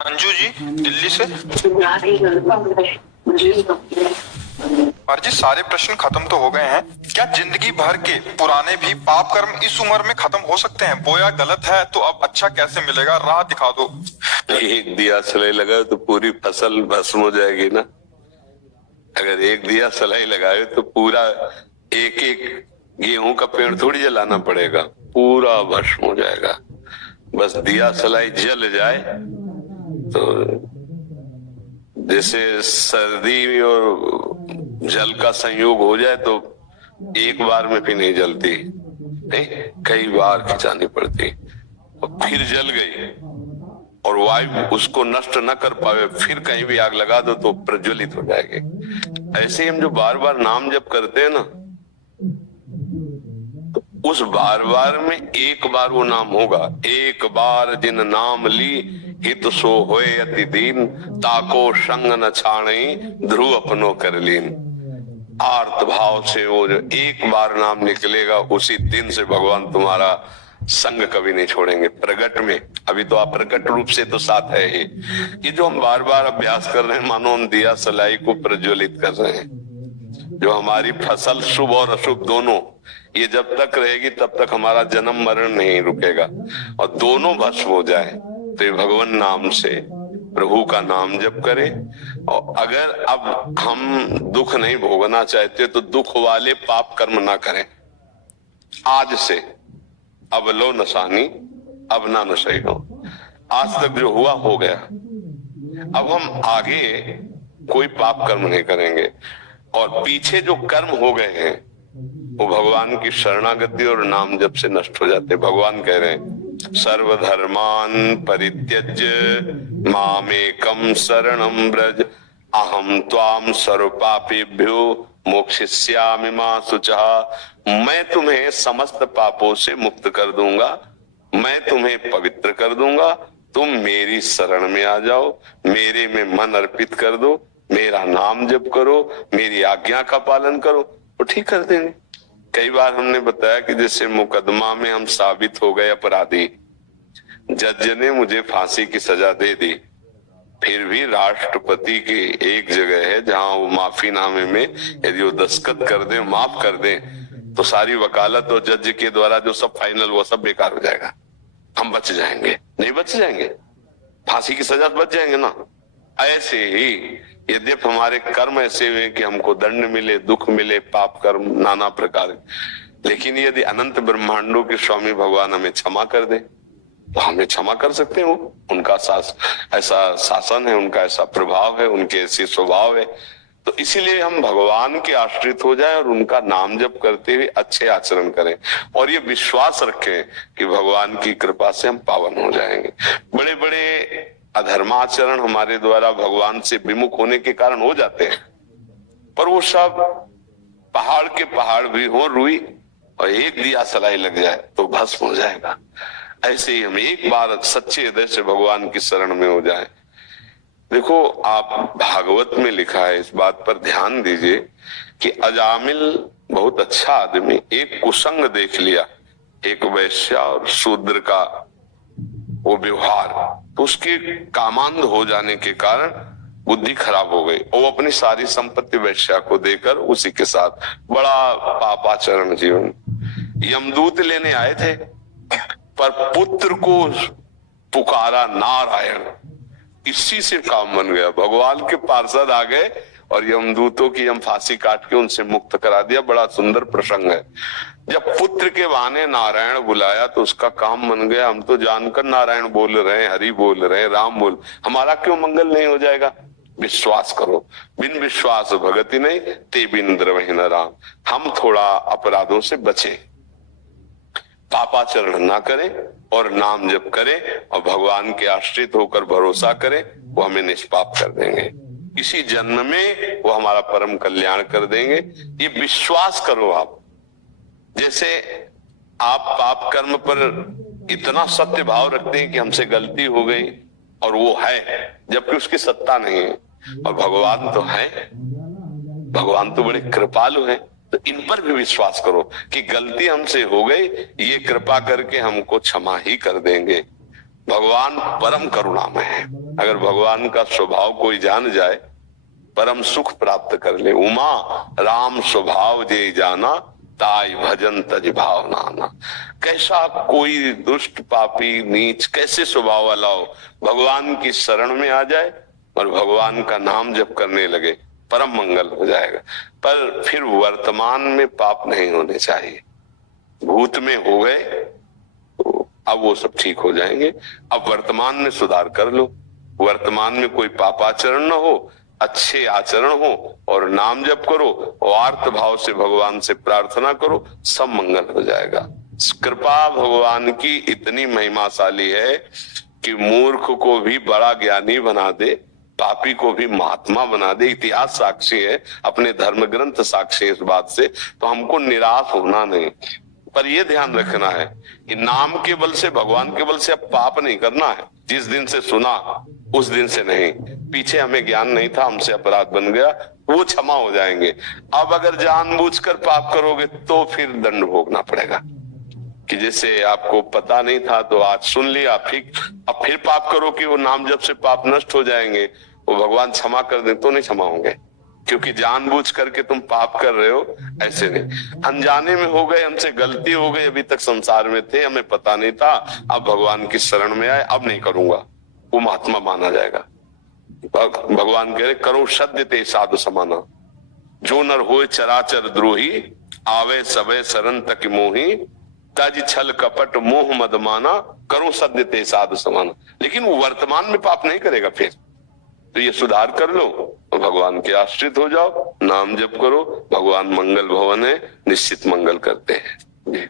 अंजू जी दिल्ली से। और जी सारे प्रश्न खत्म तो हो गए हैं। क्या जिंदगी भर के पुराने भी पाप कर्म इस उम्र में खत्म हो सकते हैं? बोया गलत है तो अब अच्छा कैसे मिलेगा? राह दिखा दो। एक दिया सलाई लगाओ तो पूरी फसल भस्म हो जाएगी ना। अगर एक दिया सलाई लगाए तो पूरा एक एक गेहूं का पेड़ थोड़ी जलाना पड़ेगा, पूरा भस्म हो जाएगा। बस दिया सलाई जल जाए तो जैसे सर्दी और जल का संयोग हो जाए तो एक बार में भी नहीं जलती, नहीं कई बार खिंचानी पड़ती, और फिर जल गई और वायु उसको नष्ट न कर पावे, फिर कहीं भी आग लगा दो तो प्रज्वलित हो जाएगी। ऐसे ही हम जो बार बार नाम जप करते हैं ना, तो उस बार बार में एक बार वो नाम होगा। एक बार जिन नाम ली हित सो होए अति दीन, ताको संग न छाणी ध्रुव अपनो कर लीन। आर्त भाव से वो जो एक बार नाम निकलेगा, उसी दिन से भगवान तुम्हारा संग कभी नहीं छोड़ेंगे। प्रगट में अभी तो आप प्रकट रूप से तो साथ है ही। ये जो हम बार बार अभ्यास कर रहे हैं, मानो हम दिया सलाई को प्रज्वलित कर रहे हैं। जो हमारी फसल शुभ और अशुभ दोनों, ये जब तक रहेगी तब तक हमारा जन्म मरण नहीं रुकेगा, और दोनों भस्म हो जाए तो ये भगवान नाम से प्रभु का नाम जप करें। और अगर अब हम दुख नहीं भोगना चाहते तो दुख वाले पाप कर्म ना करें। आज से अब लो नसानी अब ना नशई हो। आज तक जो हुआ हो गया, अब हम आगे कोई पाप कर्म नहीं करेंगे, और पीछे जो कर्म हो गए हैं वो भगवान की शरणागति और नाम जप से नष्ट हो जाते। भगवान कह रहे हैं सर्वधर्मान परित्यज्य मामेकम शरणं व्रज अहम त्वाम सर्व पापेभ्यो मोक्षयिष्यामि मा शुचः। मैं तुम्हें समस्त पापों से मुक्त कर दूंगा, मैं तुम्हें पवित्र कर दूंगा, तुम मेरी शरण में आ जाओ, मेरे में मन अर्पित कर दो, मेरा नाम जप करो, मेरी आज्ञा का पालन करो, वो ठीक कर देंगे। कई बार हमने बताया कि जैसे मुकदमा में हम साबित हो गए अपराधी, जज ने मुझे फांसी की सजा दे दी, फिर भी राष्ट्रपति की एक जगह है जहां वो माफीनामे में यदि वो दस्तखत कर दे, माफ कर दे, तो सारी वकालत और जज के द्वारा जो सब फाइनल वो सब बेकार हो जाएगा। हम बच जाएंगे? नहीं बच जाएंगे, फांसी की सजा बच जाएंगे ना। ऐसे ही यद्यपि हमारे कर्म ऐसे हुए कि हमको दंड मिले, दुख मिले, पाप कर्म नाना प्रकार, लेकिन यदि अनंत ब्रह्मांडों के स्वामी भगवान हमें क्षमा कर दे तो हमें क्षमा कर सकते हैं। वो उनका ऐसा शासन है, उनका ऐसा प्रभाव है, उनके ऐसे स्वभाव है। तो इसीलिए हम भगवान के आश्रित हो जाएं और उनका नाम जप करते हुए अच्छे आचरण करें, और ये विश्वास रखें कि भगवान की कृपा से हम पावन हो जाएंगे। बड़े बड़े अधर्माचरण हमारे द्वारा भगवान से विमुख होने के कारण हो जाते हैं, पर वो सब पहाड़ के पहाड़ भी हो रुई और एक दिया सलाई लग जाए तो भस्म हो जाएगा। ऐसे ही हम एक बार सच्चे हृदय से भगवान की शरण में हो जाएं। देखो, आप भागवत में लिखा है, इस बात पर ध्यान दीजिए कि अजामिल बहुत अच्छा आदमी, एक कुसंग देख लिया, एक वैश्या और शूद्र का वो व्यवहार, तो उसके कामांध हो जाने के कारण बुद्धि खराब हो गई, वो अपनी सारी संपत्ति वैश्या को देकर उसी के साथ बड़ा पापाचरण जीवन। यमदूत लेने आए थे, पर पुत्र को पुकारा नारायण, इसी से काम बन गया। भगवान के पार्षद आ गए और यमदूतों की हम फांसी काट के उनसे मुक्त करा दिया। बड़ा सुंदर प्रसंग है। जब पुत्र के बहाने नारायण बुलाया तो उसका काम बन गया। हम तो जानकर नारायण बोल रहे हैं, हरि बोल रहे हैं, राम बोल, हमारा क्यों मंगल नहीं हो जाएगा? विश्वास करो, बिन विश्वास भगति नहीं, ते बिन द्रवहि न राम। हम थोड़ा अपराधों से बचें, पापाचरण ना करें और नाम जप करें, और भगवान के आश्रित होकर भरोसा करें, वो हमें निष्पाप कर देंगे। इसी जन्म में वो हमारा परम कल्याण कर देंगे। ये विश्वास करो आप। जैसे आप पाप कर्म पर इतना सत्य भाव रखते हैं कि हमसे गलती हो गई और वो है, जबकि उसकी सत्ता नहीं है, और भगवान तो है, भगवान तो बड़े कृपालु हैं, तो इन पर भी विश्वास करो कि गलती हमसे हो गई, ये कृपा करके हमको क्षमा ही कर देंगे। भगवान परम करुणामय है। अगर भगवान का स्वभाव कोई जान जाए परम सुख प्राप्त कर ले। उमा राम स्वभाव जे जाना ताई भजन तज भावना। कैसा कोई दुष्ट पापी नीच कैसे स्वभाव वाला हो, भगवान की शरण में आ जाए और भगवान का नाम जप करने लगे, परम मंगल हो जाएगा। पर फिर वर्तमान में पाप नहीं होने चाहिए। भूत में हो गए तो अब वो सब ठीक हो जाएंगे। अब वर्तमान में सुधार कर लो, वर्तमान में कोई पापाचरण न हो, अच्छे आचरण हो और नाम जप करो और आर्त भाव से भगवान से प्रार्थना करो, सब मंगल हो जाएगा। कृपा भगवान की इतनी महिमाशाली है कि मूर्ख को भी बड़ा ज्ञानी बना दे, पापी को भी महात्मा बना दे। इतिहास साक्षी है, अपने धर्म ग्रंथ साक्षी है इस बात से। तो हमको निराश होना नहीं, पर यह ध्यान रखना है कि नाम के बल से, भगवान के बल से अब पाप नहीं करना है। जिस दिन से सुना उस दिन से नहीं, पीछे हमें ज्ञान नहीं था, हमसे अपराध बन गया, वो क्षमा हो जाएंगे। अब अगर जानबूझकर पाप करोगे तो फिर दंड भोगना पड़ेगा। कि जैसे आपको पता नहीं था तो आज सुन लिया, अब फिर पाप करो कि वो नाम जप से पाप नष्ट हो जाएंगे, वो भगवान क्षमा कर दे तो नहीं क्षमा होंगे, क्योंकि जानबूझ करके तुम पाप कर रहे हो। ऐसे नहीं, अनजाने में हो गए, हमसे गलती हो गई, अभी तक संसार में थे, हमें पता नहीं था, अब भगवान की शरण में आए, अब नहीं करूंगा, वो महात्मा माना जाएगा। भगवान कह रहे करो सद्य ते साधु समाना, जो नर होए चराचर द्रोही, आवे सबे शरण तक मोही, तज छल कपट मोह मद माना, करो सद्य ते साधु समाना। लेकिन वो वर्तमान में पाप नहीं करेगा। फिर तो ये सुधार कर लो और भगवान के आश्रित हो जाओ, नाम जप करो, भगवान मंगल भवन है, निश्चित मंगल करते हैं।